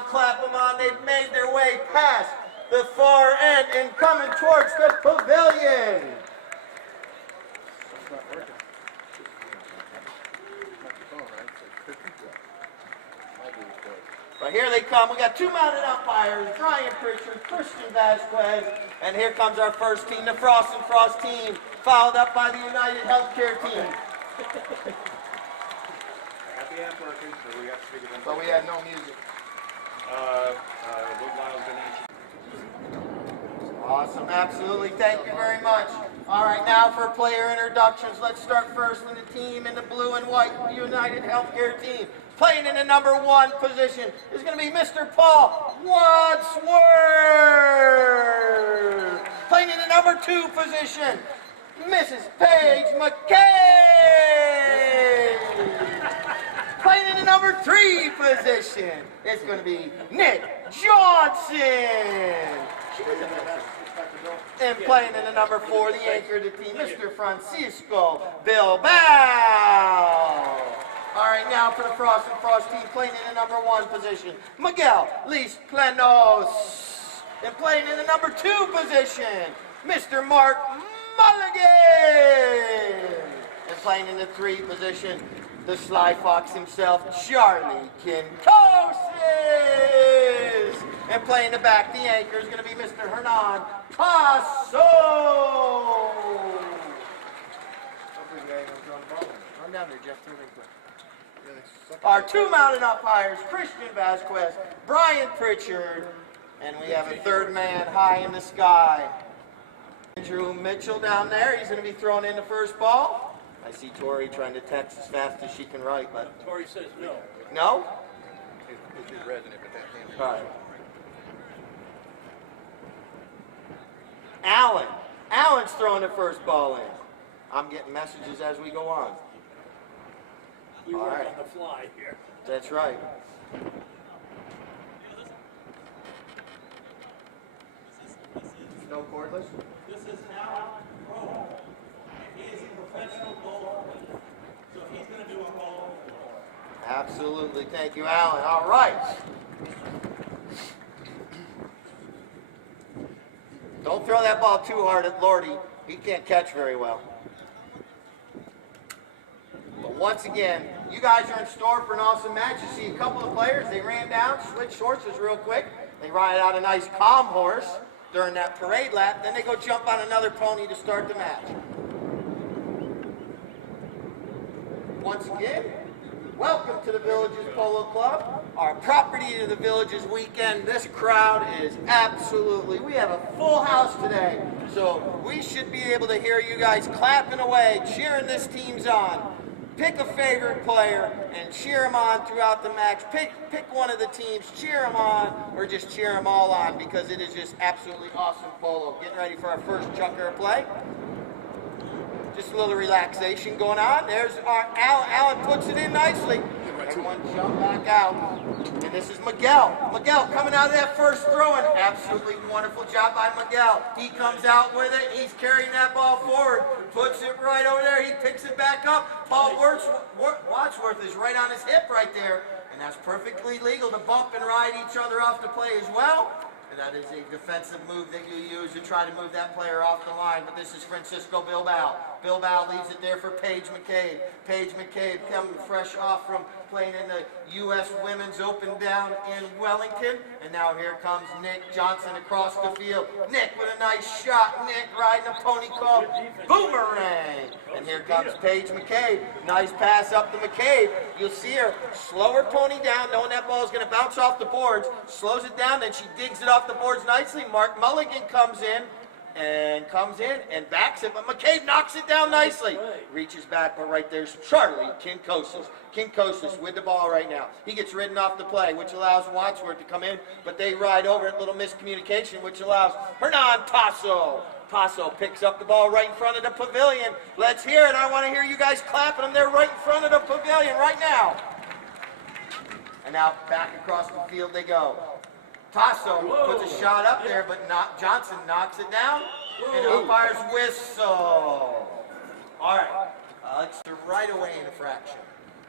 on, clap them on. They've made their way past the far end and coming towards the pavilion. But here they come. We got two mounted umpires, Brian Pritchard, Christian Vasquez, and here comes our first team, the Frost and Frost team, followed up by the United Healthcare team. The amp working, so we got to speak of them. But we had no music. Awesome, absolutely. Thank you very much. All right, now for player introductions. Let's start first with the team in the blue and white United Healthcare team. Playing in the number 1 position is going to be Mr. Paul Wadsworth. Playing in the number 2 position, Mrs. Paige McCabe. Playing in the number 3 position, it's going to be Nick Johnson. And playing in the number 4, the anchor of the team, Mr. Francisco Bilbao. All right, now for the Frost and Frost team, playing in the number 1 position, Miguel Lis Planos. And playing in the number 2 position, Mr. Mark Mulligan. And playing in the 3 position, the Sly Fox himself, Charlie Kinkosis. And playing the back, the anchor is going to be Mr. Hernan Paso. Run down there, Jeff. Our 2 mounted umpires, Christian Vasquez, Brian Pritchard, and we have a 3rd man high in the sky. Andrew Mitchell down there, he's going to be throwing in the first ball. I see Tori trying to text as fast as she can write, but... Tori says no. No? It's his resident, but that can't be. All right. Allen's throwing the first ball in. I'm getting messages as we go on. We work on the fly here. That's right. No cordless? This is now pro. He is a professional golf player. So he's going to do a call. Absolutely. Thank you, Alan. All right. Don't throw that ball too hard at Lordy. He can't catch very well. But once again, you guys are in store for an awesome match. You see a couple of players, they ran down, switched horses real quick. They ride out a nice calm horse during that parade lap. Then they go jump on another pony to start the match. Once again, welcome to the Villages Polo Club. Our property of the Villages weekend. This crowd is absolutely, we have a full house today. So we should be able to hear you guys clapping away, cheering this team's on. Pick a favorite player and cheer them on throughout the match. Pick one of the teams, cheer them on, or just cheer them all on because it is just absolutely awesome polo. Getting ready for our first chucker play. Just a little relaxation going on. There's our Alan puts it in nicely. Everyone jump back out. And this is Miguel. Miguel coming out of that first throwing. Absolutely wonderful job by Miguel. He comes out with it. He's carrying that ball forward. Puts it right over there. He picks it back up. Paul Wadsworth is right on his hip right there. And that's perfectly legal to bump and ride each other off the play as well. And that is a defensive move that you use to try to move that player off the line. But this is Francisco Bilbao. Bilbao leaves it there for Paige McCabe. Paige McCabe coming fresh off from playing in the U.S. Women's Open down in Wellington. And now here comes Nick Johnson across the field. Nick with a nice shot. Nick riding a pony called Boomerang. And here comes Paige McCabe. Nice pass up to McCabe. You'll see her slow her pony down, knowing that ball is going to bounce off the boards. Slows it down, then she digs it off the boards nicely. Mark Mulligan comes in and backs it, but McCabe knocks it down nicely. Reaches back, but right there's Charlie Kinkosis. Kinkosis with the ball right now. He gets ridden off the play, which allows Wadsworth to come in, but they ride over it. Little miscommunication, which allows Hernan Paso. Paso picks up the ball right in front of the pavilion. Let's hear it. I want to hear you guys clapping them. They're right in front of the pavilion right now. And now back across the field they go. Tasso puts a shot up there, but Johnson knocks it down, and umpire's whistle. All right, it's the right away infraction.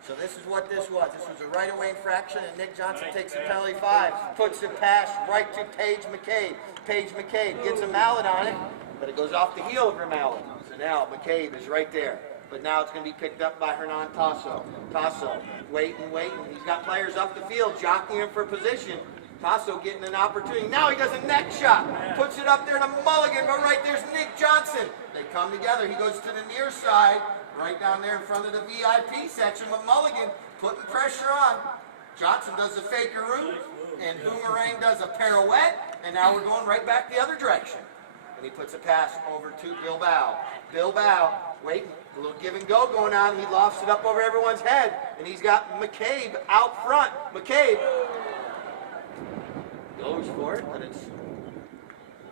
So this is what this was. This was a right-of-way infraction, and Nick Johnson takes a penalty 5, puts the pass right to Paige McCabe. Paige McCabe gets a mallet on it, but it goes off the heel of her mallet. So now McCabe is right there. But now it's going to be picked up by Hernan Tasso. Tasso, waiting. He's got players up the field, jockeying him for position. Tasso getting an opportunity. Now he does a neck shot. Puts it up there in a mulligan, but right there's Nick Johnson. They come together. He goes to the near side, right down there in front of the VIP section with Mulligan, putting pressure on. Johnson does the fakeroo, and Boomerang does a pirouette, and now we're going right back the other direction. And he puts a pass over to Bilbao. Bilbao, waiting. A little give and go going on. He lofts it up over everyone's head, and he's got McCabe out front. McCabe goes for it, but it's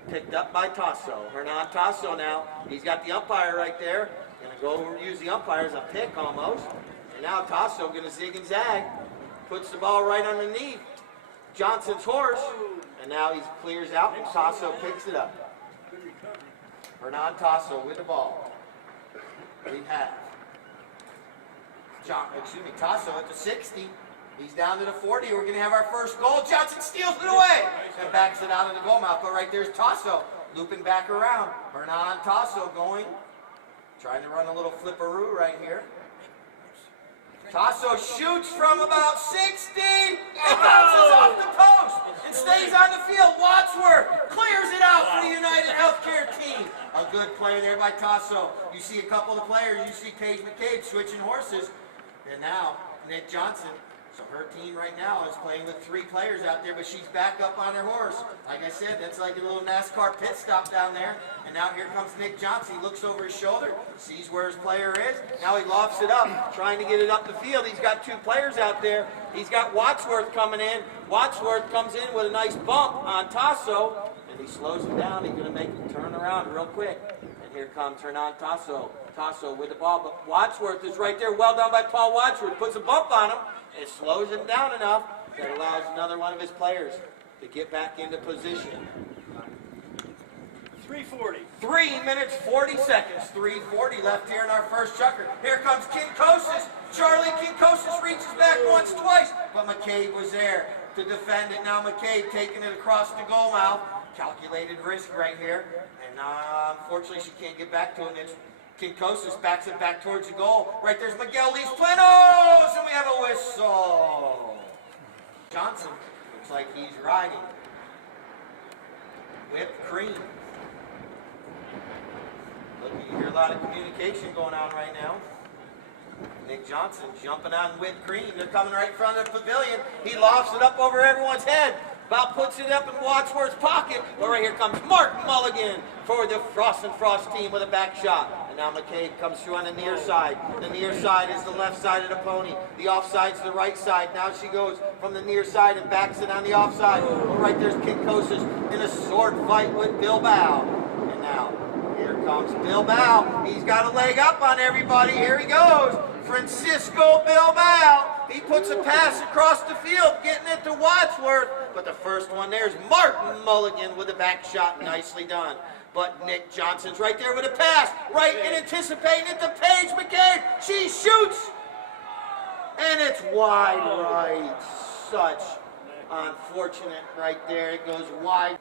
picked up by Tasso. Hernan Tasso now. He's got the umpire right there. Gonna go use the umpire as a pick almost. And now Tasso gonna zig and zag. Puts the ball right underneath Johnson's horse. And now he clears out and Tasso picks it up. Hernan Tasso with the ball. We have Tasso at the 60. He's down to the 40. We're going to have our first goal. Johnson steals it away and backs it out of the goal mouth. But right there's Tasso looping back around. Hernan Tasso going, trying to run a little flipperoo right here. Tasso shoots from about 60 and bounces off the post and stays on the field. Wadsworth clears it out for the United Healthcare team. A good play there by Tasso. You see a couple of the players. You see Paige McCabe switching horses. And now Nick Johnson. So her team right now is playing with 3 players out there, but she's back up on her horse. Like I said, that's like a little NASCAR pit stop down there. And now here comes Nick Johnson. He looks over his shoulder, sees where his player is. Now he lofts it up, trying to get it up the field. He's got 2 players out there. He's got Wadsworth coming in. Wadsworth comes in with a nice bump on Tasso, and he slows him down. He's going to make him turn around real quick. And here comes Hernan Tasso. Tasso with the ball, but Wadsworth is right there. Well done by Paul Wadsworth. Puts a bump on him. It slows him down enough that allows another one of his players to get back into position. 3:40. 3 minutes, 40 seconds. 3:40 left here in our first chucker. Here comes Kinkosis. Charlie Kinkosis reaches back once, twice, but McCabe was there to defend it. Now McCabe taking it across the goal mouth. Calculated risk right here. And unfortunately, she can't get back to it. It's Kinkosis backs it back towards the goal. Right there's Miguel Lee's Planos, and we have a whistle. Johnson looks like he's riding whipped cream. Look, you hear a lot of communication going on right now. Nick Johnson jumping on whipped cream. They're coming right in front of the pavilion. He lofts it up over everyone's head. About puts it up in Wadsworth's pocket. Well, right here comes Mark Mulligan for the Frost and Frost team with a back shot. And now McCabe comes through on the near side. The near side is the left side of the pony. The offside's the right side. Now she goes from the near side and backs it on the offside. Well, right there's Kinkosis in a sword fight with Bilbao. And now here comes Bilbao. He's got a leg up on everybody. Here he goes. Francisco Bilbao. He puts a pass across the field, getting it to Wadsworth. But the first one there's Martin Mulligan with a back shot. Nicely done. But Nick Johnson's right there with a pass. Right and anticipating it to Paige McCabe. She shoots. And it's wide right. Such unfortunate right there. It goes wide.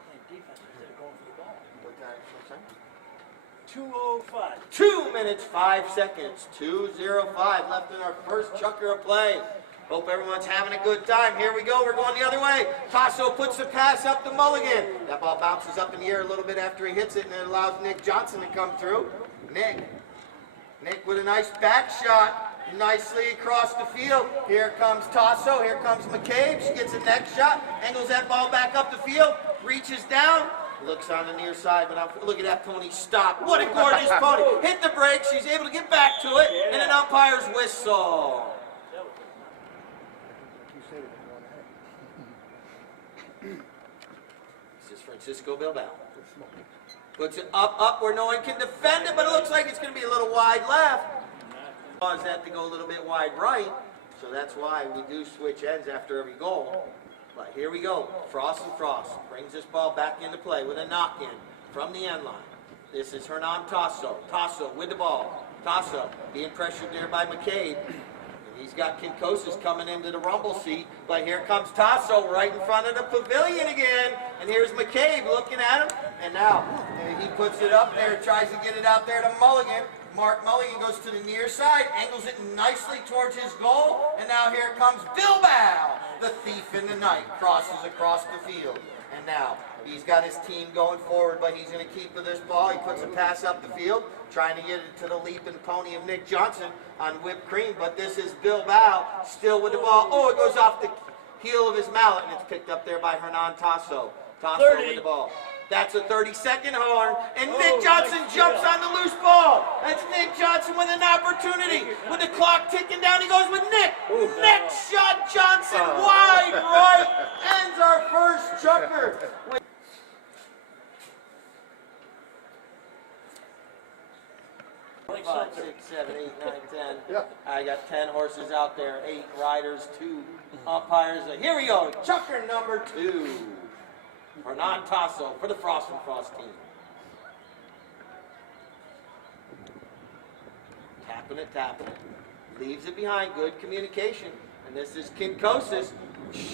2:05. 2 minutes, 5 seconds. 2:05 left in our first chukker of play. Hope everyone's having a good time. Here we go. We're going the other way. Tasso puts the pass up to Mulligan. That ball bounces up in the air a little bit after he hits it, and it allows Nick Johnson to come through. Nick with a nice back shot. Nicely across the field. Here comes Tasso. Here comes McCabe. She gets a neck shot. Angles that ball back up the field. Reaches down. Looks on the near side, but look at that pony stop. What a gorgeous pony. Hit the brakes. She's able to get back to it. And an umpire's whistle. This is Francisco Bilbao. Puts it up where no one can defend it, but it looks like it's going to be a little wide left. Cause that to go a little bit wide right, so that's why we do switch ends after every goal. But here we go. Frost and Frost brings this ball back into play with a knock-in from the end line. This is Hernan Tasso. Tasso with the ball. Tasso being pressured there by McCabe. And He's got Kinkosis coming into the rumble seat, but here comes Tasso right in front of the pavilion again. And here's McCabe looking at him, and now he puts it up there, tries to get it out there to Mulligan. Mark Mulligan goes to the near side, angles it nicely towards his goal, and now here comes Bilbao, the thief in the night, crosses across the field. And now he's got his team going forward, but he's going to keep with this ball. He puts a pass up the field, trying to get it to the leaping pony of Nick Johnson on whipped cream, but this is Bilbao still with the ball. Oh, it goes off the heel of his mallet, and it's picked up there by Hernan Tasso. Tasso 30. with the ball. That's a 30-second horn, and Nick Johnson jumps on the loose ball. That's Nick Johnson with an opportunity. With the clock ticking down, he goes with Nick. Next shot, Johnson wide right, ends our first chucker. 5, 6, 7, 8, 9, 10. Yeah. I got 10 horses out there, 8 riders, 2 umpires. Here we go, chucker number 2. Hernan Tasso for the Frost and Frost team. Tapping it. Leaves it behind, good communication. And this is Kinkosis.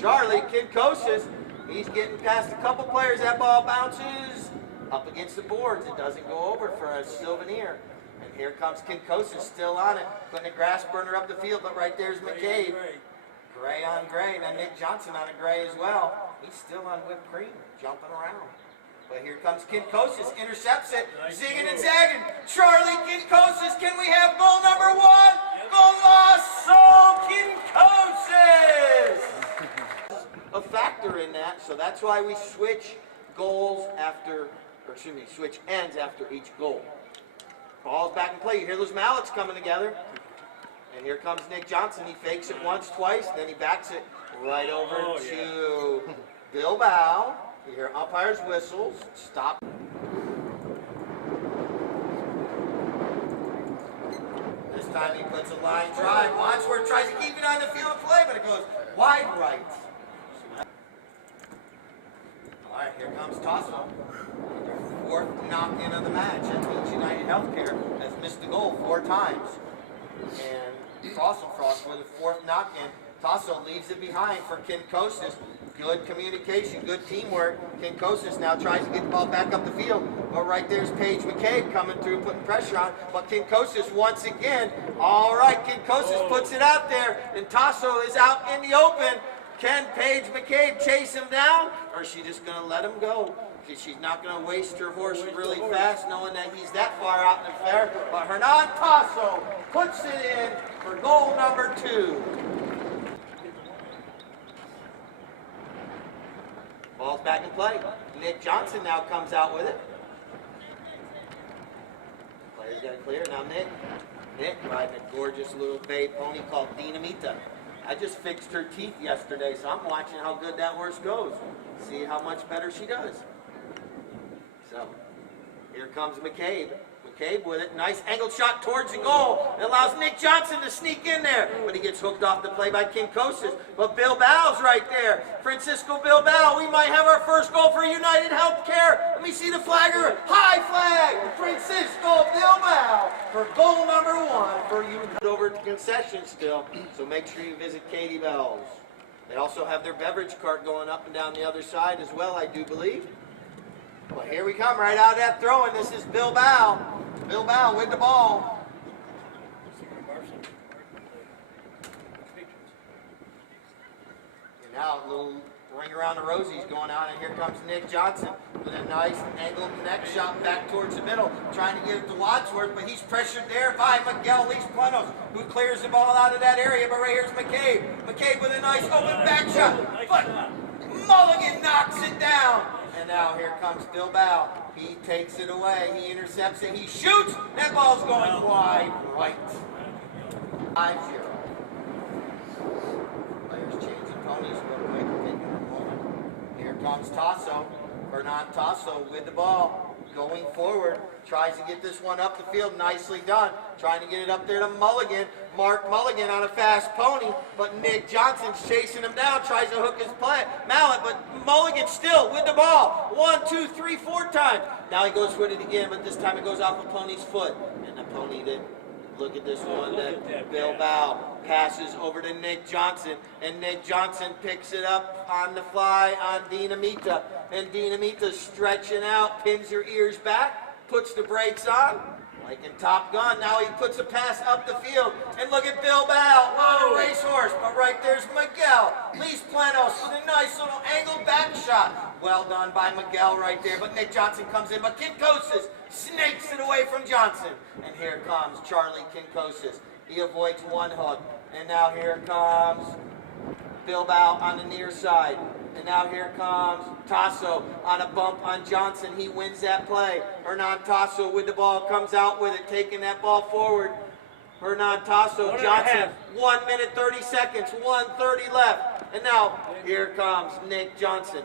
Charlie Kinkosis. He's getting past a couple players. That ball bounces up against the boards. It doesn't go over for a souvenir. And here comes Kinkosis still on it. Putting a grass burner up the field, but right there's McCabe. Gray on gray. Now Nick Johnson on a gray as well. He's still on whipped cream, jumping around. But here comes Kinkosis, intercepts it, zigging and zagging. Charlie Kinkosis, can we have goal number 1? Golasso Kinkosis! A factor in that, so that's why we switch switch ends after each goal. Ball's back in play. You hear those mallets coming together. And here comes Nick Johnson. He fakes it once, twice, then he backs it right over to Bilbao. You hear umpires' whistles. Stop. This time he puts a line drive. Wadsworth tries to keep it on the field of play, but it goes wide right. All right, here comes Tasso. Their 4th knock-in of the match. That means United Healthcare has missed the goal 4 times. And Frost with a 4th knock-in. Tasso leaves it behind for Kinkosis. Good communication, good teamwork. Kinkosis now tries to get the ball back up the field. But right there's Paige McCabe coming through, putting pressure on. But Kinkosis once again. All right, Kinkosis puts it out there. And Tasso is out in the open. Can Paige McCabe chase him down? Or is she just going to let him go? She's not going to waste her horse really fast, knowing that he's that far out in the fair. But Hernan Tasso puts it in for goal number 2. Ball's back in play. Nick Johnson now comes out with it. Player's got it clear. Now Nick riding a gorgeous little bay pony called Dinamita. I just fixed her teeth yesterday, so I'm watching how good that horse goes. See how much better she does. So, here comes McCabe. McCabe with it. Nice angled shot towards the goal. It allows Nick Johnson to sneak in there. But he gets hooked off the play by Kinkosis. But Bilbao's right there. Francisco Bilbao. We might have our first goal for United Healthcare. Let me see the flagger. High flag. Francisco Bilbao for goal number 1 for you. Over to concession still. So make sure you visit Katie Bell's. They also have their beverage cart going up and down the other side as well, I do believe. Well, here we come, right out of that throw, and this is Bilbao. Bilbao with the ball. And now a little ring around the rosies going on, and here comes Nick Johnson with a nice angled connect shot back towards the middle, trying to get it to Wadsworth, but he's pressured there by Miguel Lees-Planos, who clears the ball out of that area, but right here's McCabe. McCabe with a nice open back shot, but Mulligan knocks it down. And now here comes Bilbao. He takes it away. He intercepts it. He shoots. That ball's going wide right. 5-0. Players changing ponies real quick. Taking a moment. Here comes Tasso. Hernan Tasso with the ball. Going forward. Tries to get this one up the field. Nicely done. Trying to get it up there to Mulligan. Mark Mulligan on a fast pony, but Nick Johnson's chasing him down, tries to hook his mallet, but Mulligan still with the ball. 1, 2, 3, 4 times. Now he goes with it again, but this time it goes off the pony's foot. And the pony that Look at this one that Bilbao passes over to Nick Johnson, and Nick Johnson picks it up on the fly on Dinamita, and Dinamita's stretching out, pins her ears back, puts the brakes on, like in Top Gun. Now he puts a pass up the field, and look at Bilbao on a racehorse, but right there's Miguel Lees Planos with a nice little angled back shot. Well done by Miguel right there, but Nick Johnson comes in, but Kinkosis snakes it away from Johnson. And here comes Charlie Kinkosis. He avoids one hook, and now here comes Bilbao on the near side. And now here comes Tasso on a bump on Johnson. He wins that play. Hernan Tasso with the ball, comes out with it, taking that ball forward. Hernan Tasso, Johnson, 1 minute 30 seconds, 1:30 left. And now here comes Nick Johnson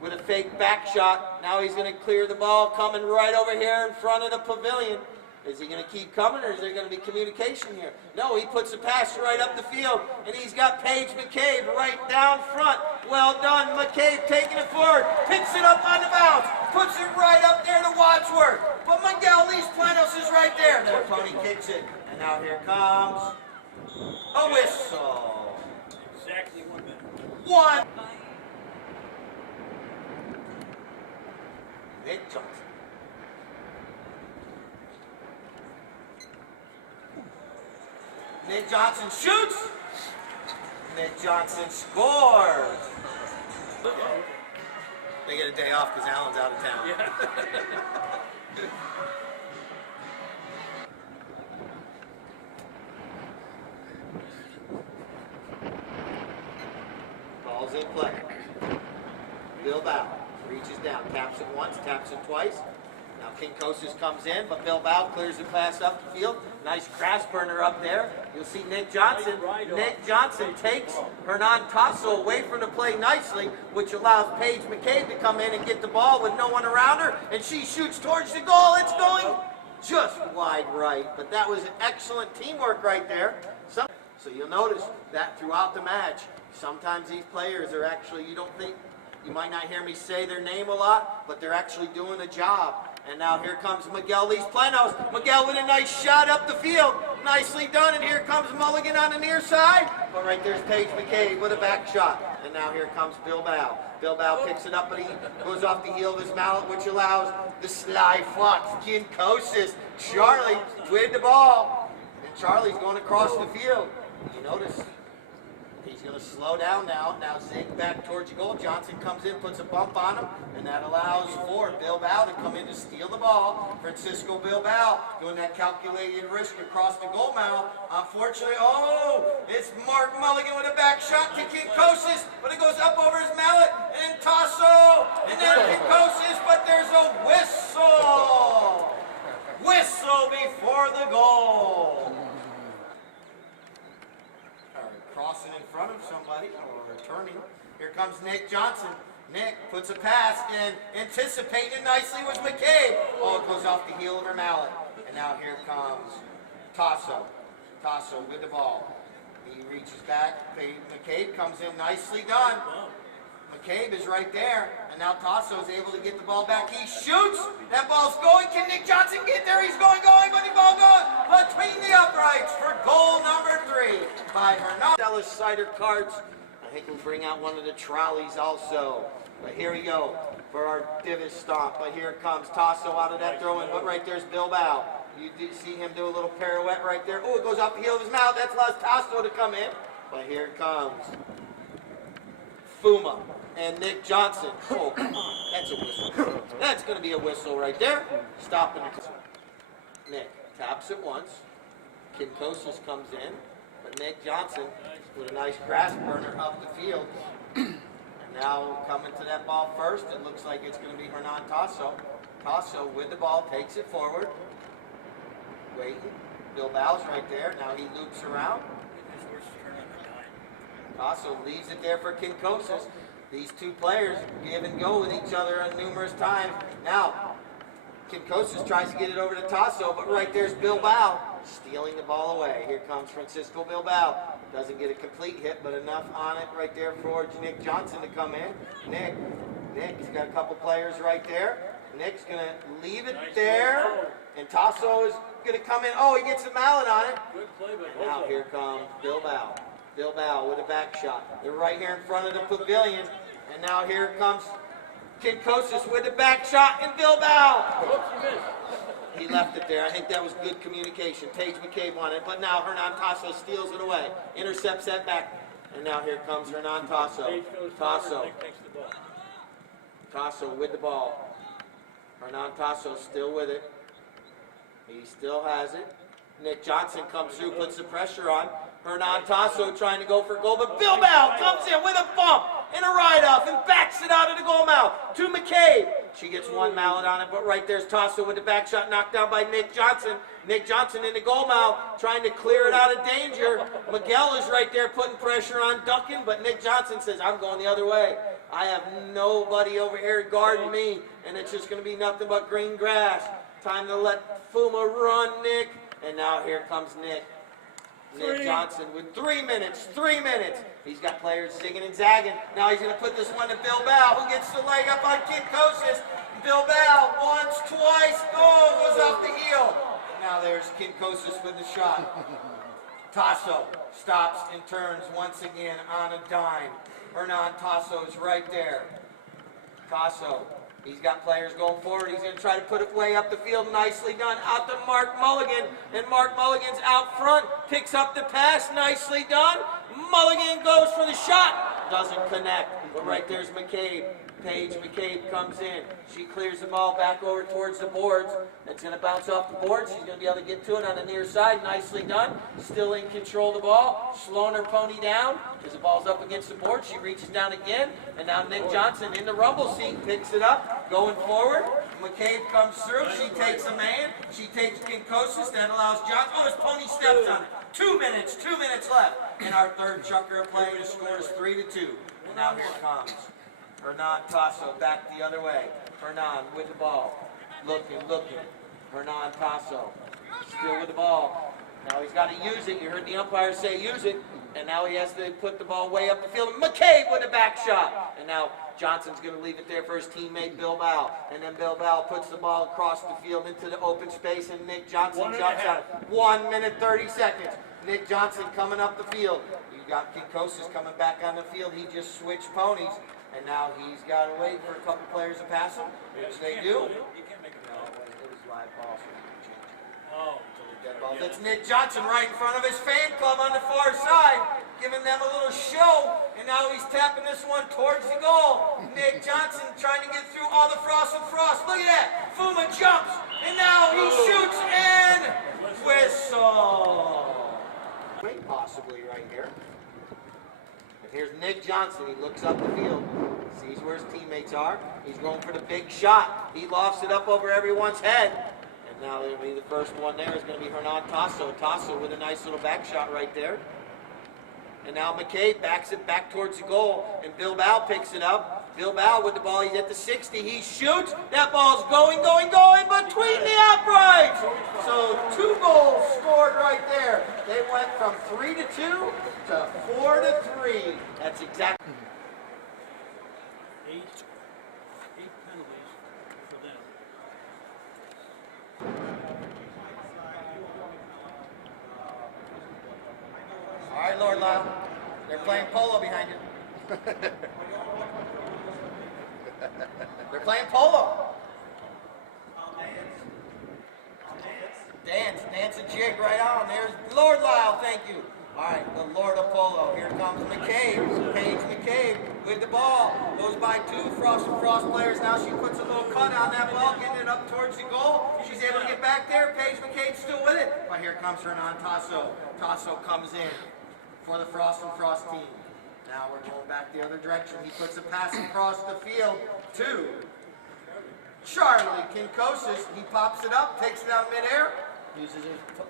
with a fake back shot. Now he's going to clear the ball, coming right over here in front of the pavilion. Is he going to keep coming, or is there going to be communication here? No, he puts a pass right up the field, and he's got Paige McCabe right down front. Well done, McCabe taking it forward, picks it up on the bounce, puts it right up there to Wadsworth. But Miguel Lees Planos is right there. There, Tony kicks it, and now here comes a whistle. Exactly 1 minute. One. Nick Johnson. Nick Johnson shoots. Nick Johnson scores. They get a day off because Alan's out of town. Ball's in play. Bilbao reaches down, taps it once, taps it twice. Now Kinkosis comes in, but Bilbao clears the pass up the field. Nice grass burner up there. You'll see Nick Johnson. Nick Johnson takes Hernan Tasso away from the play nicely, which allows Paige McCabe to come in and get the ball with no one around her, and she shoots towards the goal. It's going just wide right, but that was excellent teamwork right there. So you'll notice that throughout the match, sometimes these players are actually, you might not hear me say their name a lot, but they're actually doing a job. And now here comes Miguel Lees Planos. Miguel with a nice shot up the field. Nicely done. And here comes Mulligan on the near side. But right there's Paige McCabe with a back shot. And now here comes Bilbao. Bilbao picks it up, but he goes off the heel of his mallet, which allows the sly fox, Kinkosis. Charlie with the ball. And Charlie's going across the field. You notice he's going to slow down now. Now zig back towards the goal. Johnson comes in, puts a bump on him, and that allows for Bilbao to come in to steal the ball. Francisco Bilbao doing that calculated risk across the goal mouth. Unfortunately, it's Mark Mulligan with a back shot to Kinkosis, but it goes up over his mallet, and Tasso, and then Kinkosis, but there's a whistle. Whistle before the goal. Crossing in front of somebody, or returning. Here comes Nick Johnson. Nick puts a pass in, anticipating it nicely with McCabe. It goes off the heel of her mallet. And now here comes Tasso. Tasso with the ball. He reaches back. McCabe comes in, nicely done. McCabe is right there, and now Tasso is able to get the ball back. He shoots. That ball's going. Can Nick Johnson get there? He's going, but the ball goes between the uprights for goal number 3 by Hernan. Dallas Cider carts. I think we'll bring out one of the trolleys also. But here we go for our Divis stomp. But here comes Tasso out of that throw-in, but right there's Bilbao. You see him do a little pirouette right there. It goes off the heel of his mouth. That allows Tasso to come in. But here comes Fuma and Nick Johnson. Oh, come on. That's a whistle. That's going to be a whistle right there. Stopping it. Nick taps it once. Kinkosis comes in. But Nick Johnson with a nice grass burner up the field. And now coming to that ball first, it looks like it's going to be Hernan Tasso. Tasso with the ball takes it forward. Waiting. Bilbao's right there. Now he loops around. Tasso leaves it there for Kinkosis. These two players give and go with each other numerous times. Now, Kinkosis tries to get it over to Tasso, but right there's Bilbao stealing the ball away. Here comes Francisco Bilbao. Doesn't get a complete hit, but enough on it right there for Nick Johnson to come in. Nick, he's got a couple players right there. Nick's going to leave it there. And Tasso is going to come in. Oh, he gets a mallet on it. Good play by And now here comes Bilbao. Bilbao with a back shot. They're right here in front of the pavilion. And now here comes Kinkosis with the back shot and Bilbao. He left it there. I think that was good communication. Paige McCabe won it, but now Hernan Tasso steals it away. Intercepts that back. And now here comes Hernan Tasso. Tasso with the ball. Hernan Tasso still with it. He still has it. Nick Johnson comes through, puts the pressure on. Hernan Tasso trying to go for goal, but Bilbao comes in with a bump and a ride-off and backs it out of the goal mouth to McCabe. She gets one mallet on it, but right there's Tasso with the back shot knocked down by Nick Johnson. Nick Johnson in the goal mouth trying to clear it out of danger. Miguel is right there putting pressure on, ducking, but Nick Johnson says, I'm going the other way. I have nobody over here guarding me, and it's just going to be nothing but green grass. Time to let Fuma run, Nick. And now here comes Nick. Nick Johnson with 3 minutes. He's got players zigging and zagging. Now he's going to put this one to Bilbao, who gets the leg up on Kinkosis. Bilbao once, twice. Oh, goes off the heel. And now there's Kinkosis with the shot. Tasso stops and turns once again on a dime. Hernan Tasso is right there. Tasso. He's got players going forward. He's going to try to put it way up the field. Nicely done. Out to Mark Mulligan. And Mark Mulligan's out front. Picks up the pass. Nicely done. Mulligan goes for the shot. Doesn't connect. But right there's McCabe. Paige McCabe comes in. She clears the ball back over towards the boards. It's going to bounce off the boards. She's going to be able to get to it on the near side. Nicely done. Still in control of the ball. Slowing her pony down. As the ball's up against the board, she reaches down again. And now Nick Johnson in the rumble seat picks it up. Going forward. McCabe comes through. She takes a man. She takes Kinkosis. That allows Johnson. Oh, his pony steps on it. 2 minutes. 2 minutes left. And our third chucker of play. The score is 3-2. And now here comes Hernan Tasso back the other way. Hernan with the ball. Looking. Hernan Tasso still with the ball. Now he's got to use it. You heard the umpire say use it. And now he has to put the ball way up the field. McCabe with a back shot. And now Johnson's going to leave it there for his teammate Bilbao. And then Bilbao puts the ball across the field into the open space. And Nick Johnson jumps on it. 1 minute, 30 seconds. Nick Johnson coming up the field. You got Kinkosis coming back on the field. He just switched ponies. And now he's got to wait for a couple players to pass him, which they do. You can't make it No, but it was live ball, so we can change it. Oh. Dead ball. That's Nick Johnson right in front of his fan club on the far side, giving them a little show. And now he's tapping this one towards the goal. Nick Johnson trying to get through all the frost and frost. Look at that. Fuma jumps, and now he shoots and whistle. Wait, possibly right here. Here's Nick Johnson. He looks up the field, sees where his teammates are. He's going for the big shot. He lofts it up over everyone's head. And now it'll be the first one there is going to be Hernan Tasso. Tasso with a nice little back shot right there. And now McCabe backs it back towards the goal. And Bilbao picks it up. Bilbao with the ball. He's at the 60. He shoots. That ball's going between the uprights. So 2 goals scored right there. They went from 3-2 to 4-3. That's exactly. 8 penalties for them. All right, Lord Lyle. They're playing polo behind you. They're playing polo. Dance a jig right on. There's Lord Lyle, thank you. All right, the Lord of Polo. Here comes McCabe. Paige McCabe with the ball. Goes by 2 Frost and Frost players. Now she puts a little cut on that ball, getting it up towards the goal. She's able to get back there. Paige McCabe's still with it. But here comes Hernan Tasso. Tasso comes in for the Frost and Frost team. Now we're going back the other direction. He puts a pass across the field to Charlie Kinkosis. He pops it up, takes it out midair, uses his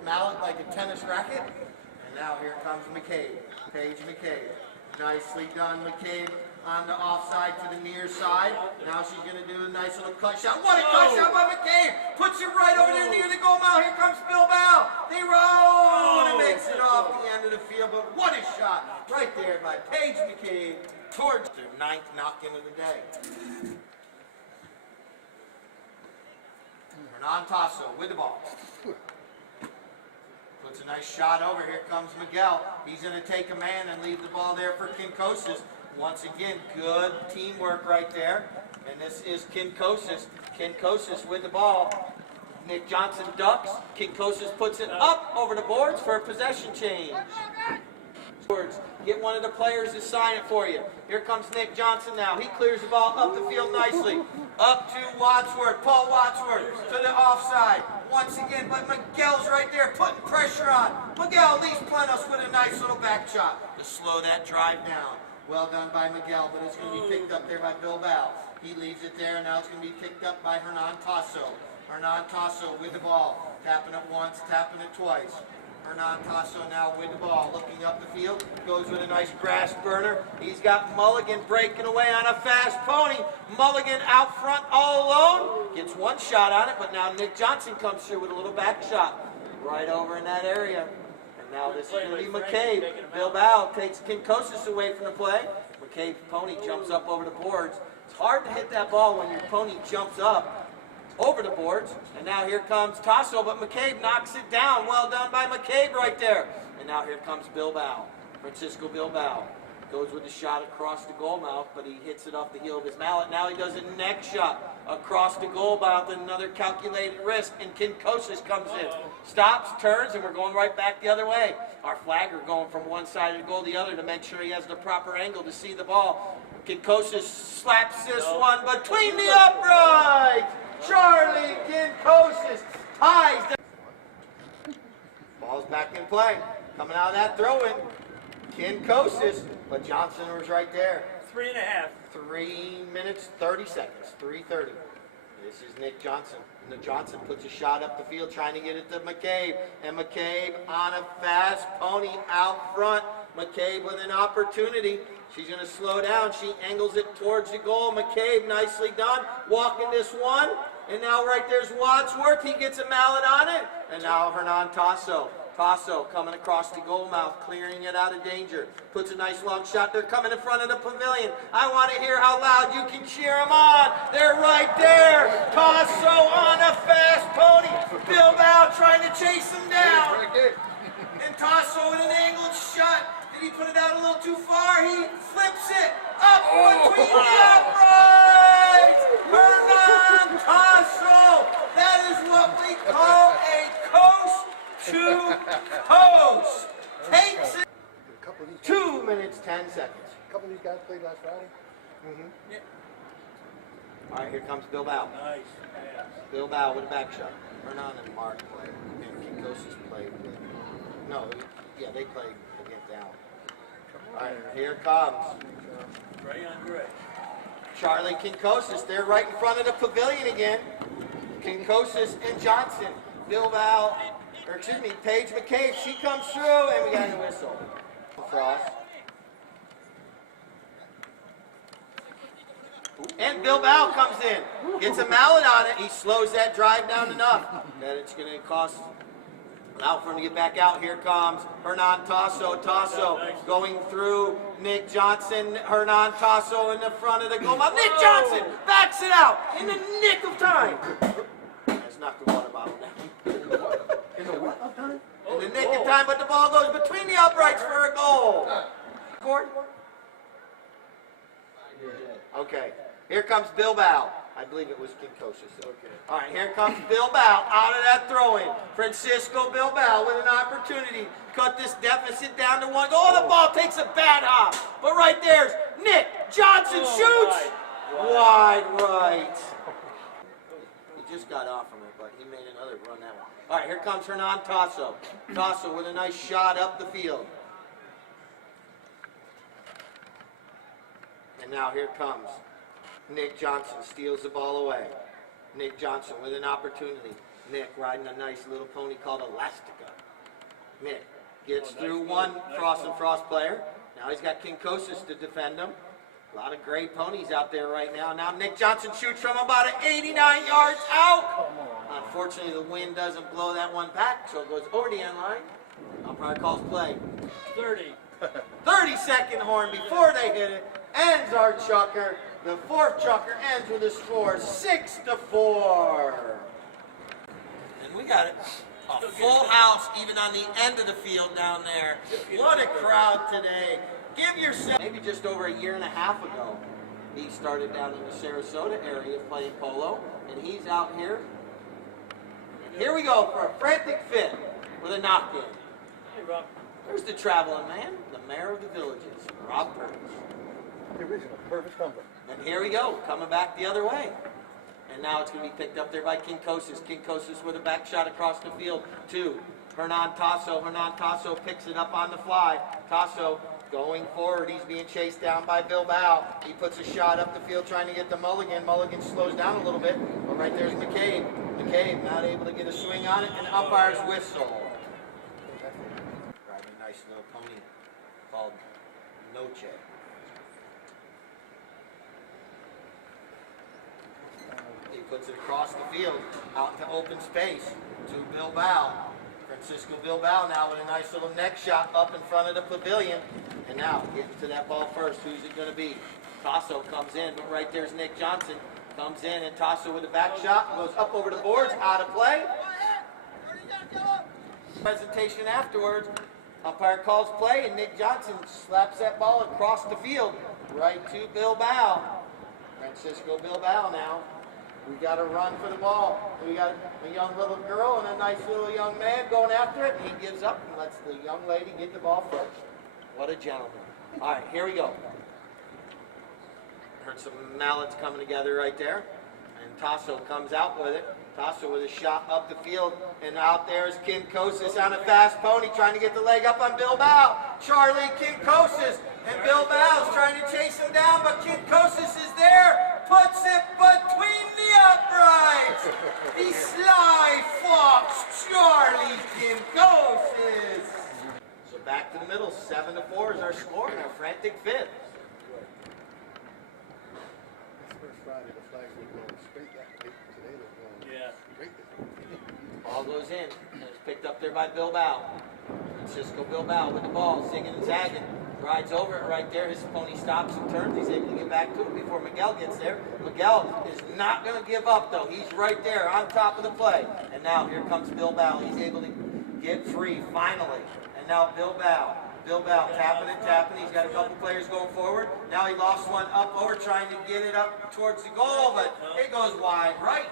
mallet like a tennis racket. And now here comes McCabe. Paige McCabe. Nicely done, McCabe on the offside to the near side. Now she's going to do a nice little cut shot. What a cut shot by McCabe! Puts it right over there near the goal mouth. Here comes Bilbao. They roll and it makes it off the end of the field. But what a shot right there by Paige McCabe towards their 9th knock-in of the day. Hernan Tasso with the ball. Puts a nice shot over. Here comes Miguel. He's going to take a man and leave the ball there for Kinkosis. Once again, good teamwork right there. And this is Kinkosis. Kinkosis with the ball. Nick Johnson ducks. Kinkosis puts it up over the boards for a possession change. Get one of the players to sign it for you. Here comes Nick Johnson now. He clears the ball up the field nicely. Up to Wadsworth. Paul Wadsworth to the offside. Once again, but Miguel's right there putting pressure on. Miguel leaves Plenos with a nice little back shot to slow that drive down. Well done by Miguel, but it's going to be picked up there by Bilbao. He leaves it there, and now it's going to be picked up by Hernan Tasso. Hernan Tasso with the ball. Tapping it once, tapping it twice. Hernan Tasso now with the ball, looking up the field, goes with a nice grass burner. He's got Mulligan breaking away on a fast pony. Mulligan out front all alone, gets one shot on it, but now Nick Johnson comes through with a little back shot right over in that area. And now this is going to be McCabe. Bilbao takes Kinkosis away from the play. McCabe's pony jumps up over the boards. It's hard to hit that ball when your pony jumps up over the boards, and now here comes Tasso, but McCabe knocks it down. Well done by McCabe right there. And now here comes Bilbao. Francisco Bilbao goes with a shot across the goal mouth, but he hits it off the heel of his mallet. Now he does a neck shot across the goal mouth, another calculated risk, and Kinkosis comes in. Stops, turns, and we're going right back the other way. Our flagger going from one side of the goal to the other to make sure he has the proper angle to see the ball. Kinkosis slaps this one between the uprights. Charlie Kinkosis ties the ball's back in play. Coming out of that throw-in, Kinkosis, but Johnson was right there. 3.5. 3 minutes, 30 seconds, 3:30. This is Nick Johnson. Nick Johnson puts a shot up the field trying to get it to McCabe. And McCabe on a fast pony out front. McCabe with an opportunity. She's going to slow down. She angles it towards the goal. McCabe, nicely done. Walking this one. And now right there's Wadsworth. He gets a mallet on it. And now Hernan Tasso. Tasso coming across the goal mouth, clearing it out of danger. Puts a nice long shot. They're coming in front of the pavilion. I want to hear how loud you can cheer them on. They're right there. Tasso on a fast pony. Bilbao trying to chase him down. And Tasso with an angled shot. Did he put it out a little too far? He flips it up between the uprights. Hernan Tasso. That is what we call a coast to coast. Takes it. 2 minutes, 10 seconds. A couple of these guys played last Friday. Yeah. All right, here comes Bilbao. Nice pass. Bilbao with a back shot. Hernan and Mark played. And Kinkosis played with. No, yeah, they played against Allen. All right, here comes Gray on gray. Charlie Kinkosis. They're right in front of the pavilion again. Kinkosis and Johnson. Bilbao, or excuse me, Paige McCabe. She comes through, and we got a whistle. Frost. And Bilbao comes in. Gets a mallet on it. He slows that drive down enough that it's going to cost. Out for him to get back out. Here comes Hernan Tasso. Tasso going through Nick Johnson. Hernan Tasso in the front of the goal. Nick Johnson backs it out in the nick of time. Let's knock the water bottle down. In the what of time? In the nick of time, but the ball goes between the uprights for a goal. Court? Okay. Here comes Bilbao. I believe it was Kinkosis. Okay. All right, here comes Bilbao out of that throw-in. Francisco Bilbao with an opportunity. Cut this deficit down to 1 goal. Oh, the ball takes a bad hop. But right there's Nick Johnson shoots. Wide right. He just got off from it, but he made another run that one. All right, here comes Hernan Tasso. Tasso with a nice shot up the field. And now here comes Nick Johnson, steals the ball away. Nick Johnson with an opportunity. Nick riding a nice little pony called Elastica. Nick gets through one Frost and Frost player. Now he's got Kinkosis to defend him. A lot of great ponies out there right now. Now Nick Johnson shoots from about 89 yards out. Unfortunately, the wind doesn't blow that one back, so it goes over the end line. Umpire calls play. 30. 30-second horn before they hit it. Ends our chucker. The fourth chucker ends with a score 6-4. And we got a full house even on the end of the field down there. What a crowd today. Give yourself, maybe just over a year and a half ago, he started down in the Sarasota area playing polo, and he's out here. And here we go for a frantic fit with a knock-in. Hey, Rob. There's the traveling man, the mayor of the villages, Rob Burns. The original, perfect number. And here we go, coming back the other way. And now it's going to be picked up there by Kinkosis. Kinkosis with a back shot across the field to Hernan Tasso. Hernan Tasso picks it up on the fly. Tasso going forward. He's being chased down by Bilbao. He puts a shot up the field trying to get the Mulligan. Mulligan slows down a little bit. But right there's McCabe. McCabe not able to get a swing on it. And umpire's whistle. Driving a nice little pony called Noche. He puts it across the field, out into open space to Bilbao. Francisco Bilbao now with a nice little neck shot up in front of the pavilion. And now getting to that ball first. Who's it going to be? Tasso comes in, but right there's Nick Johnson. Comes in and Tasso with a back shot. Goes up over the boards, out of play. Presentation afterwards. Umpire calls play and Nick Johnson slaps that ball across the field. Right to Bilbao. Francisco Bilbao now. We got a run for the ball. We got a young little girl and a nice little young man going after it. He gives up and lets the young lady get the ball first. What a gentleman. All right, here we go. Heard some mallets coming together right there. And Tasso comes out with it. Tasso with a shot up the field. And out there is Kinkosis on a fast pony trying to get the leg up on Bilbao. Charlie Kinkosis. And Bilbao's trying to chase him down, but Kinkosis is there. Puts it between the uprights. The sly fox, Charlie Kinkosis. So back to the middle, 7-4 is our score in our frantic fifth. This first Friday, the flags were going straight that way. Today they're going straight this way. Ball goes in, and it's picked up there by Bilbao. Francisco Bilbao with the ball, singing and zagging. Rides over it right there. His pony stops and turns. He's able to get back to it before Miguel gets there. Miguel is not going to give up, though. He's right there on top of the play. And now here comes Bilbao. He's able to get free, finally. And now Bilbao. Bilbao tapping and tapping. He's got a couple players going forward. Now he lost one up over, trying to get it up towards the goal, but it goes wide right.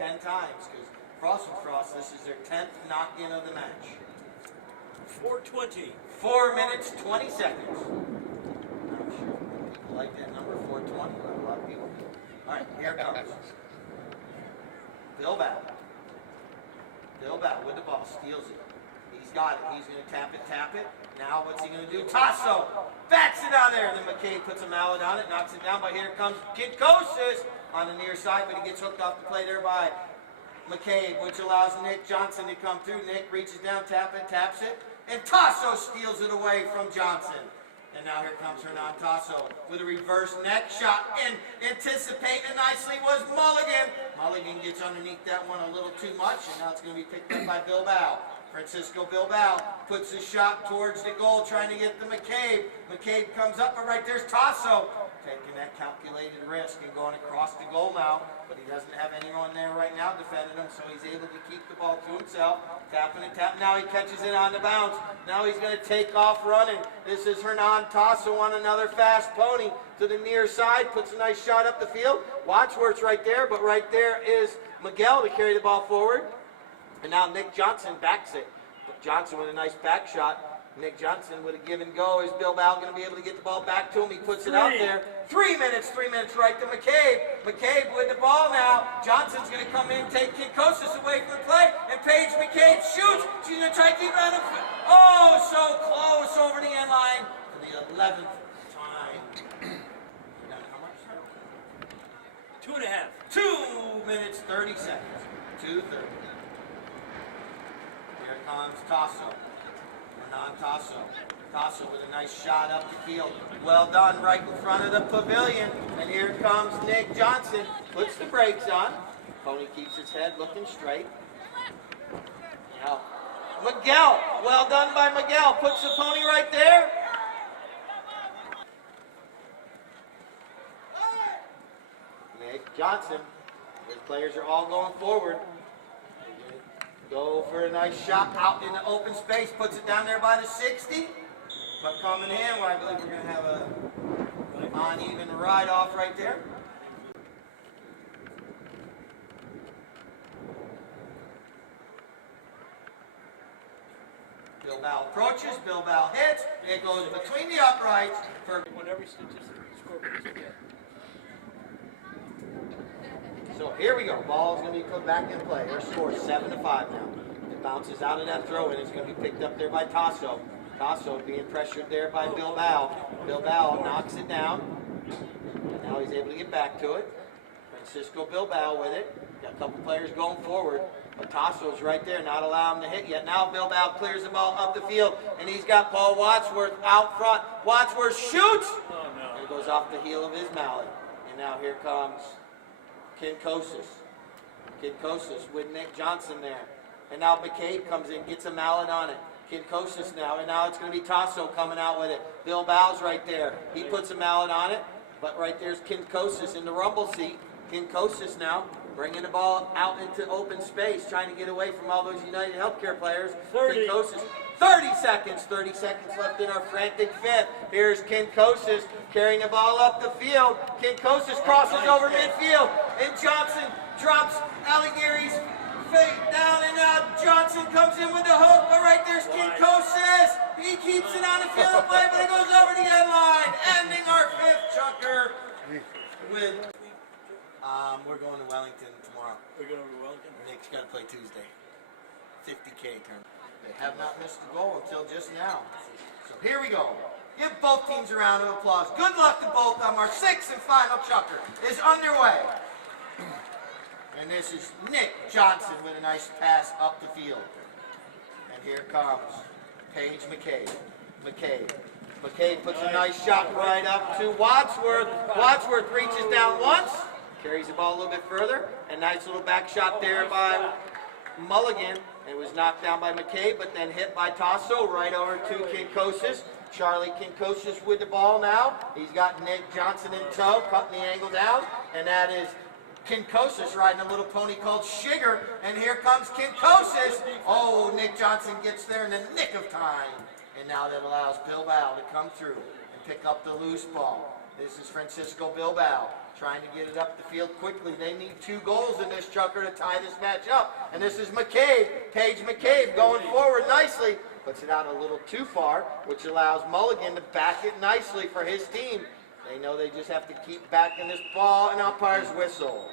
10 times, because Frost and Frost, this is their 10th knock-in of the match. 4:20. 4 minutes, 20 seconds. I'm sure people like that number 420, but a lot of people do. All right, here it comes. Bilbao. Bilbao with the ball, steals it. He's got it. He's going to tap it. Now what's he going to do? Tasso backs it on there. And then McCabe puts a mallet on it, knocks it down. But here comes Kinkosis on the near side, but he gets hooked off the play there by McCabe, which allows Nick Johnson to come through. Nick reaches down, taps it. And Tasso steals it away from Johnson. And now here comes Hernan Tasso with a reverse neck shot. And anticipating nicely was Mulligan. Mulligan gets underneath that one a little too much. And now it's going to be picked up by Bilbao. Francisco Bilbao puts his shot towards the goal, trying to get the McCabe. McCabe comes up, but right there's Tasso. Taking that calculated risk and going across the goal now. But he doesn't have anyone there right now defending him, so he's able to keep the ball to himself. Tapping and tapping. Now he catches it on the bounce. Now he's going to take off running. This is Hernan Tasso on another fast pony to the near side. Puts a nice shot up the field. Watchworth's right there, but right there is Miguel to carry the ball forward. And now Nick Johnson backs it. Johnson with a nice back shot. Nick Johnson with a give and go. Is Bilbao going to be able to get the ball back to him? He puts it out there. 3 minutes right to McCabe. McCabe with the ball now. Johnson's going to come in, take Kinkosis away from the play, and Paige McCabe shoots. She's going to try to keep it on the field. Oh, so close over the end line for the 11th time. How much? 2.5. 2 minutes, 30 seconds. 2:30. Here comes Tasso. Hernan Tasso. Tasso with a nice shot up the field. Well done, right in front of the pavilion. And here comes Nick Johnson. Puts the brakes on. Pony keeps its head looking straight. Now, Miguel. Well done by Miguel. Puts the pony right there. Nick Johnson. His players are all going forward. Go for a nice shot out in the open space. Puts it down there by the 60. But coming in, well, I believe we're going to have a uneven ride off right there. Bilbao approaches, Bilbao hits, it goes between the uprights for Whenever statistic score is again. So here we go. Ball's going to be put back in play. Their score is 7-5 now. It bounces out of that throw and it's going to be picked up there by Tasso. Tasso being pressured there by Bilbao. Bilbao knocks it down. And now he's able to get back to it. Francisco Bilbao with it. Got a couple players going forward. But Tasso's right there, not allowing him to hit yet. Now Bilbao clears the ball up the field. And he's got Paul Wadsworth out front. Wadsworth shoots! And it goes off the heel of his mallet. And now here comes Kinkosis. Kinkosis with Nick Johnson there. And now McCabe comes in, gets a mallet on it. Kinkosis now, and now it's going to be Tasso coming out with it. Bilbao's right there. He puts a mallet on it, but right there's Kinkosis in the rumble seat. Kinkosis now bringing the ball out into open space, trying to get away from all those United Healthcare players. 30. Kinkosis, 30 seconds. 30 seconds left in our frantic fifth. Here's Kinkosis carrying the ball up the field. Kinkosis crosses over midfield, and Johnson drops Alighieri's fake down, and now Johnson comes in with the hook, but right there's Kinkosis. He keeps it on the field of play, but it goes over the end line, ending our fifth chunker with, we're going to Wellington tomorrow. We're going to Wellington. Nick's got to play Tuesday. 50K turn. They have not missed a goal until just now. So here we go. Give both teams a round of applause. Good luck to both of them. Our sixth and final chucker is underway. And this is Nick Johnson with a nice pass up the field. And here comes Paige McCabe. McCabe puts a nice shot right up to Wadsworth. Wadsworth reaches down once, carries the ball a little bit further, and nice little back shot there by Mulligan. It was knocked down by McCabe, but then hit by Tasso right over to Kinkosis. Charlie Kinkosis with the ball now. He's got Nick Johnson in tow, cutting the angle down, and that is Kinkosis riding a little pony called Sugar, and here comes Kinkosis. Oh, Nick Johnson gets there in the nick of time. And now that allows Bilbao to come through and pick up the loose ball. This is Francisco Bilbao trying to get it up the field quickly. They need 2 goals in this chucker to tie this match up. And this is McCabe, Paige McCabe going forward nicely. Puts it out a little too far, which allows Mulligan to back it nicely for his team. They know they just have to keep backing this ball, and umpire's whistle.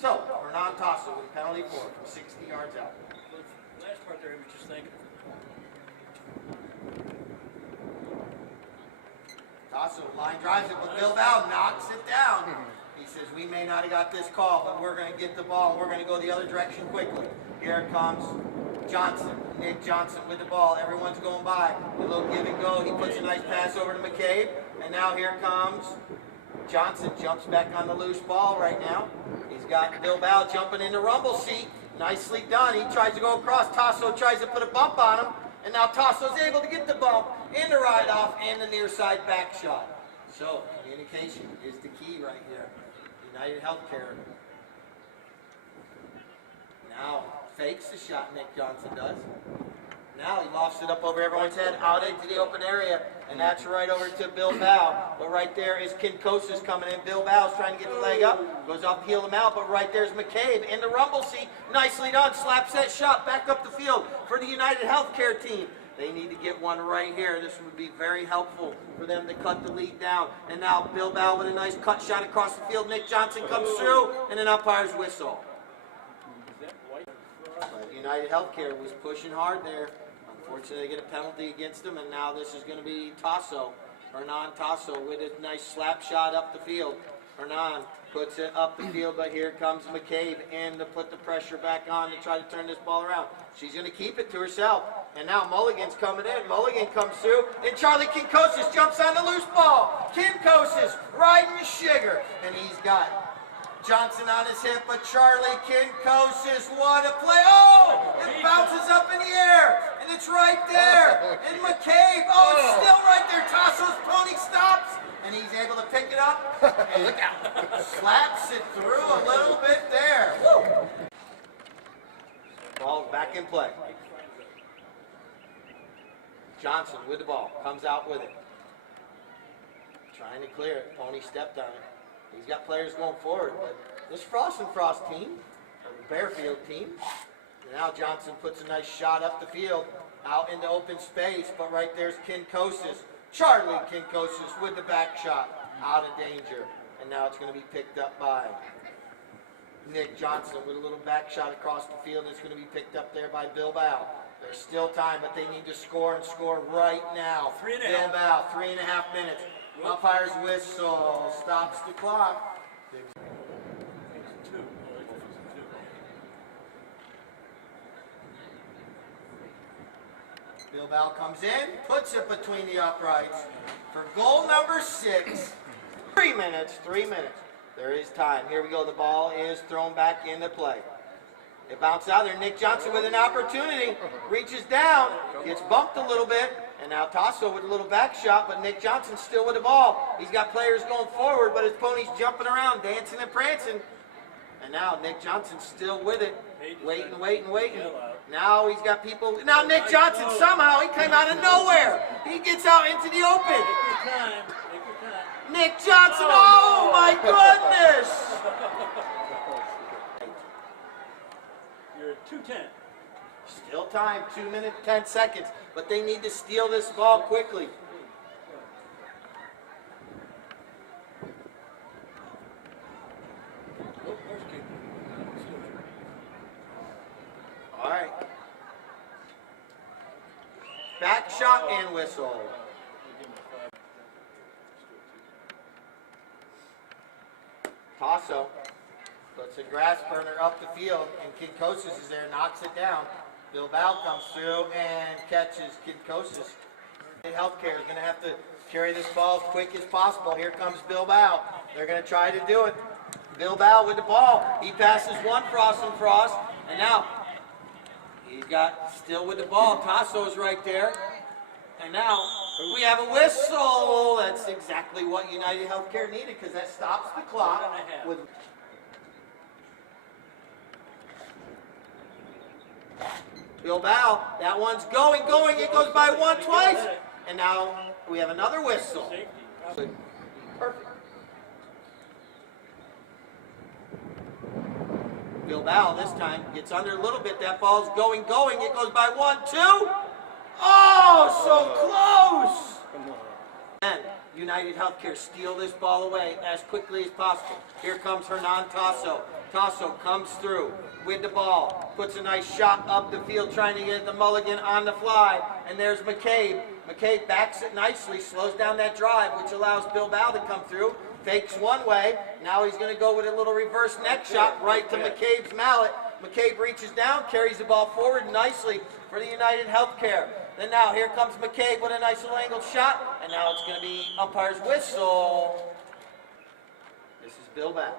So, Hernan Tasso with a penalty for from 60 yards out. Last part there, he was just thinking. Tasso line drives it, but Bilbao knocks it down. He says, we may not have got this call, but we're going to get the ball. We're going to go the other direction quickly. Here it comes Johnson, Nick Johnson with the ball. Everyone's going by. A little give and go. He puts a nice pass over to McCabe. And now here comes Johnson. Jumps back on the loose ball right now. He's got Bilbao jumping in the rumble seat. Nicely done. He tries to go across. Tasso tries to put a bump on him. And now Tasso's able to get the bump in the ride off and the near side back shot. So, communication is the key right here. United Healthcare. Now, fakes the shot, Nick Johnson does. Now he lofts it up over everyone's head, out into the open area, and that's right over to Bilbao. But right there is Kinkosis coming in. Bilbao's trying to get the leg up, goes off the heel of him out, but right there's McCabe in the rumble seat. Nicely done, slaps that shot back up the field for the United Healthcare team. They need to get one right here. This would be very helpful for them to cut the lead down. And now Bilbao with a nice cut shot across the field. Nick Johnson comes through, and an umpire's whistle. But United Healthcare was pushing hard there. Unfortunately, they get a penalty against them, and now this is going to be Tasso. Hernan Tasso with a nice slap shot up the field. Hernan puts it up the field, but here comes McCabe in to put the pressure back on to try to turn this ball around. She's going to keep it to herself. And now Mulligan's coming in. Mulligan comes through, and Charlie Kinkosis jumps on the loose ball. Kinkosis riding the sugar, and he's got Johnson on his hip, but Charlie Kinkosis, what a play. Oh, it bounces up in the air, and it's right there. And McCabe, oh, it's still right there. Tasso's pony stops, and he's able to pick it up and slaps it through a little bit there. Woo. back in play. Johnson with the ball, comes out with it. Trying to clear it. Pony stepped on it. He's got players going forward, but this Frost and Frost team, or the Bearfield team, now Johnson puts a nice shot up the field, out into open space, but right there's Kinkosis. Charlie Kinkosis with the back shot, out of danger. And now it's going to be picked up by Nick Johnson with a little back shot across the field. It's going to be picked up there by Bilbao. There's still time, but they need to score and score right now. Bilbao, 3.5 minutes. Umpire's whistle stops the clock. Bilbao comes in, puts it between the uprights for goal number 6. 3 minutes, 3 minutes. There is time. Here we go. The ball is thrown back into play. It bounced out there. Nick Johnson with an opportunity. Reaches down. Gets bumped a little bit. And now Tasso with a little back shot. But Nick Johnson still with the ball. He's got players going forward, but his pony's jumping around, dancing and prancing. And now Nick Johnson still with it. Waiting, waiting, waiting. Now he's got people. Now Nick Johnson somehow, he came out of nowhere. He gets out into the open. Nick Johnson, oh my goodness! You're at 2:10. Still time, 2 minutes, 10 seconds. But they need to steal this ball quickly. All right. Back shot and whistle. Tasso puts a grass burner up the field, and Kinkosis is there, knocks it down. Bilbao comes through and catches Kinkosis. Healthcare is going to have to carry this ball as quick as possible. Here comes Bilbao. They're going to try to do it. Bilbao with the ball. He passes one Frost and Frost, and now he's got still with the ball. Tasso's right there. And now we have a whistle. That's exactly what United Healthcare needed, because that stops the clock. With Bilbao, that one's going. It goes by one twice. And now we have another whistle. Perfect. Bilbao this time gets under a little bit. That ball's going. It goes by 1-2. Oh, so close! And United Healthcare steal this ball away as quickly as possible. Here comes Hernan Tasso. Tasso comes through with the ball, puts a nice shot up the field, trying to get the mulligan on the fly. And there's McCabe. McCabe backs it nicely, slows down that drive, which allows Bilbao to come through. Fakes one way. Now he's going to go with a little reverse neck shot right to McCabe's mallet. McCabe reaches down, carries the ball forward nicely for the United Healthcare. Then now here comes McCabe with a nice little angled shot, and now it's going to be umpire's whistle. This is Bilbao.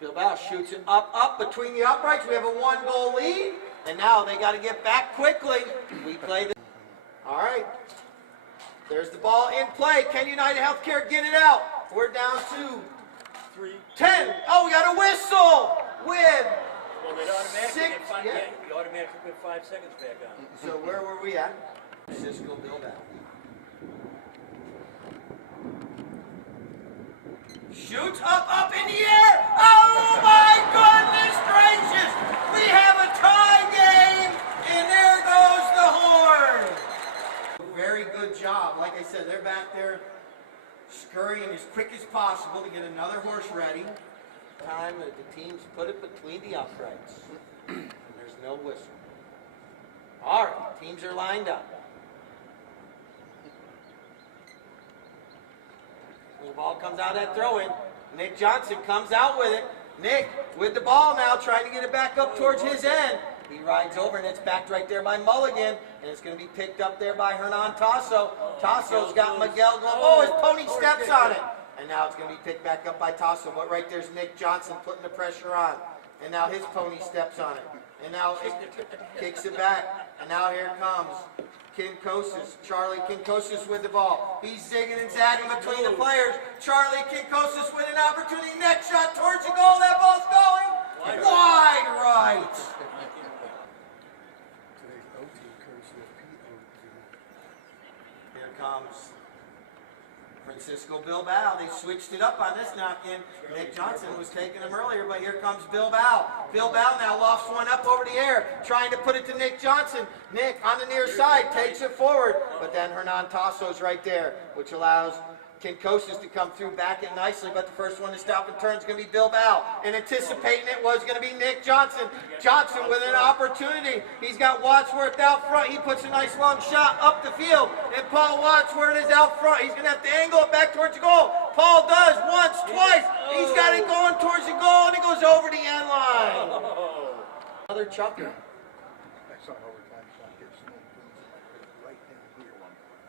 Bilbao shoots it up between the uprights. We have a 1-goal lead, and now they got to get back quickly. We play this. All right. There's the ball in play. Can United Healthcare get it out? We're down to 10. Oh, we got a whistle with Well, they'd automatically 6. get five, Yeah. you automatically put 5 seconds back on. So where were we at? Cisco Bilbao. Shoots up in the air. Oh my goodness gracious! We have a tie game, and there goes the horn. Very good job. Like I said, they're back there scurrying as quick as possible to get another horse ready. Time that the teams put it between the uprights. And there's no whistle. All right, teams are lined up. The ball comes out at throw-in. Nick Johnson comes out with it. Nick with the ball now, trying to get it back up towards his end. He rides over, and it's backed right there by Mulligan, and it's going to be picked up there by Hernan Tasso. Tasso's got Miguel going. Oh, his pony steps on it. And now it's going to be picked back up by Tasso. But right there's Nick Johnson putting the pressure on. And now his pony steps on it. And now it kicks it back. And now here comes Kinkosis. Charlie Kinkosis with the ball. He's zigging and zagging between the players. Charlie Kinkosis with an opportunity. Next shot towards the goal. That ball's going wide right. Today's OT courtesy of POV. Here comes Francisco Bilbao. They switched it up on this knock-in. Nick Johnson was taking him earlier, but here comes Bilbao. Bilbao now lofts one up over the air, trying to put it to Nick Johnson. Nick on the near side takes it forward, but then Hernan Tasso's right there, which allows Kinkosis to come through, back it nicely, but the first one to stop and turn is going to be Bilbao. And anticipating it was going to be Nick Johnson. Johnson with an opportunity. He's got Wadsworth out front. He puts a nice long shot up the field. And Paul Wadsworth is out front. He's going to have to angle it back towards the goal. Paul does once, twice. He's got it going towards the goal, and it goes over the end line. Another chucker. I saw an overtime shot get smoked right down here.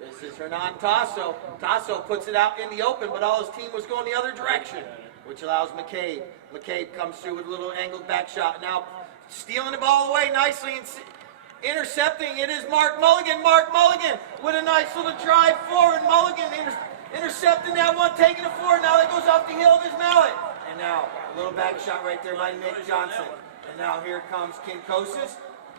This is Hernan Tasso. Tasso puts it out in the open, but all his team was going the other direction, which allows McCabe. McCabe comes through with a little angled back shot. Now stealing the ball away nicely and intercepting. It is Mark Mulligan. Mark Mulligan with a nice little drive forward. Mulligan intercepting that one, taking it forward. Now that goes off the heel of his mallet. And now a little back shot right there by Nick Johnson. And now here comes Kinkosis.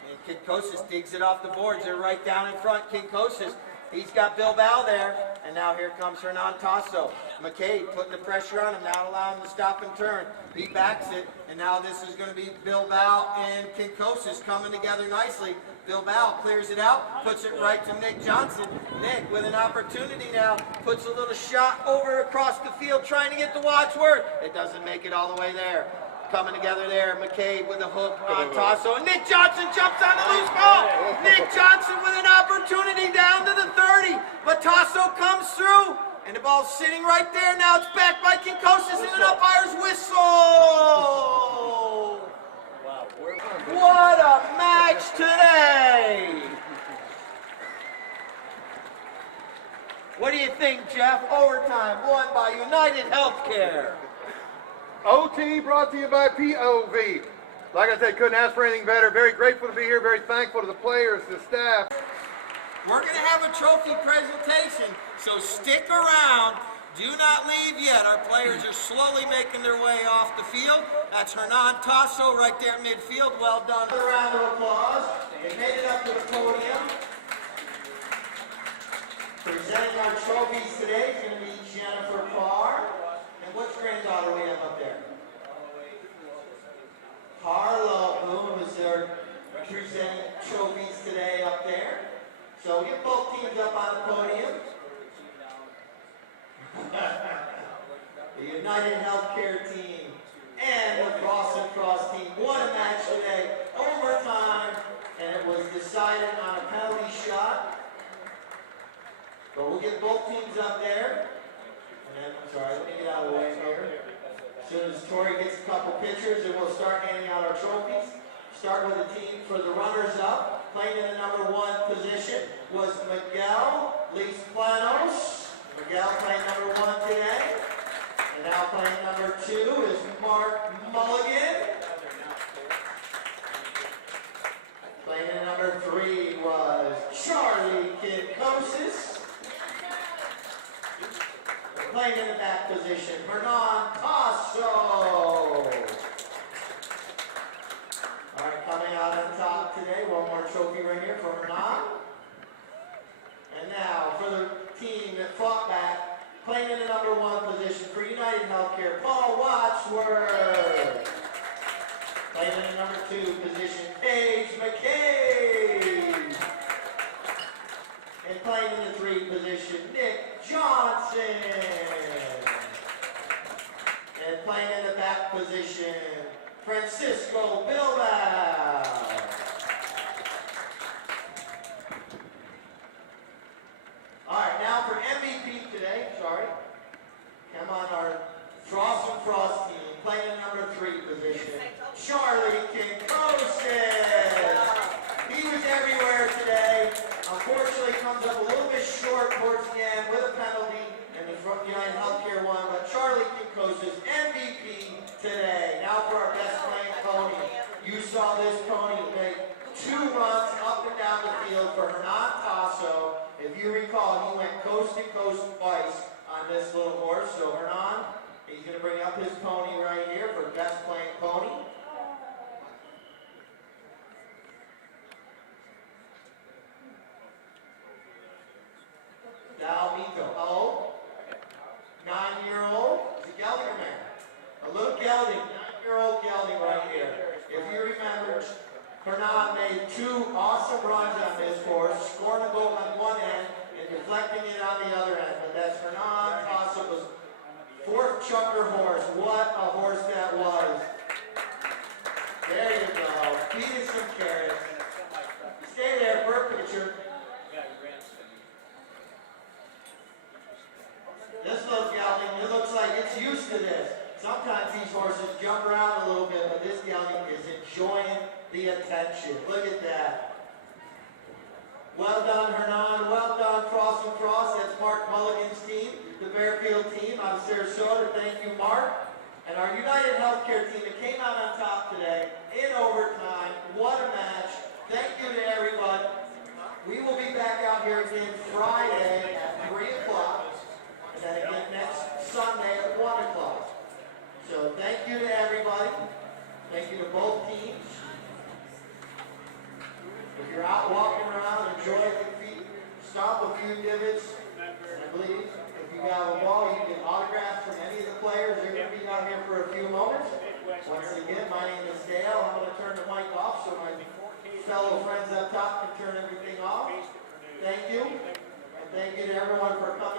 And Kinkosis digs it off the boards. They're right down in front. Kinkosis. He's got Bilbao there, and now here comes Hernan Tasso. McCabe putting the pressure on him, now allowing him to stop and turn. He backs it, and now this is going to be Bilbao and Kinkosis coming together nicely. Bilbao clears it out, puts it right to Nick Johnson. Nick with an opportunity now, puts a little shot over across the field, trying to get to Wadsworth. It doesn't make it all the way there. Coming together there, McCabe with a hook on Tasso. And Nick Johnson jumps on the loose ball. Nick Johnson with an opportunity down to the 30. But Tasso comes through, and the ball's sitting right there. Now it's back by Kinkosis and an umpire's whistle. What a match today. What do you think, Jeff? Overtime won by United Healthcare. OT brought to you by POV. Like I said, couldn't ask for anything better. Very grateful to be here. Very thankful to the players, the staff. We're going to have a trophy presentation, so stick around. Do not leave yet. Our players are slowly making their way off the field. That's Hernan Tasso right there at midfield. Well done. A round of applause. They made it up to the podium. Presenting our trophies today is going to be Jennifer Parr. And which granddaughter we have up there? Harlow Boone was there presenting trophies today up there. So get both teams up on the podium. The United Healthcare team and the Cross and Cross team won a match today, overtime, and it was decided on a penalty shot. But we'll get both teams up there. And I'm sorry, let me get out of the way here. As soon as Tori gets a couple pictures, and we'll start handing out our trophies. Start with the team for the runners-up. Playing in the number 1 position was Miguel Lisplanos. Miguel playing number 1 today. And now playing number 2 is Mark Mulligan. Playing in number 3 was Charlie Kinkosis. Playing in the back position, Hernan Tasso. All right, coming out on top today, one more trophy right here for Hernan. And now for the team that fought back, playing in the number 1 position for United Healthcare, Paul Wadsworth. Playing in the number 2 position, Paige McCabe. And playing in the 3 position, Nick Johnson. And playing in the back position, Francisco Bilbao. All right, now for MVP today, come on our Frost and Frost team, playing in number 3 position, Charlie Kinkosis. He was everywhere today. Unfortunately, comes up a little bit short towards the end with a penalty, and the United Healthcare won, but Charlie Kinkosis, MVP today. Now for our best playing pony. you recall, he went coast to coast twice on this little horse. So Hernan, he's going to bring up his pony right here for best playing pony. Dalmito. Oh, 9-year-old. It's a gelding mare. A little gelding, 9-year-old gelding right here. If you remember, Hernan made 2 awesome runs on this horse, scoring a goal on one end and deflecting it on the other end. But that's Hernan Tossa was 4th chucker horse. What a horse that was. There you go. Feed it some carrots. Stay there for a picture. This little gelding, it looks like it's used to this. Sometimes these horses jump around a little bit, but this gelding is enjoying the attention. Look at that. Well done, Hernan. Well done, Cross and Cross. That's Mark Mulligan's team, the Bearfield team out of Sarasota. Thank you, Mark. And our United Healthcare team that came out on top today in overtime. What a match. Thank you to everyone. We will be back out here again Friday at 3 o'clock. And then again next Sunday at 1 o'clock. So thank you to everybody. Thank you to both teams. If you're out walking around, enjoy the feet. Stop a few divots. I believe if you have a ball, you can autograph from any of the players. They're going to be down here for a few moments. Once again, my name is Dale. I'm going to turn the mic off so my fellow friends up top can turn everything off. Thank you. And thank you to everyone for coming.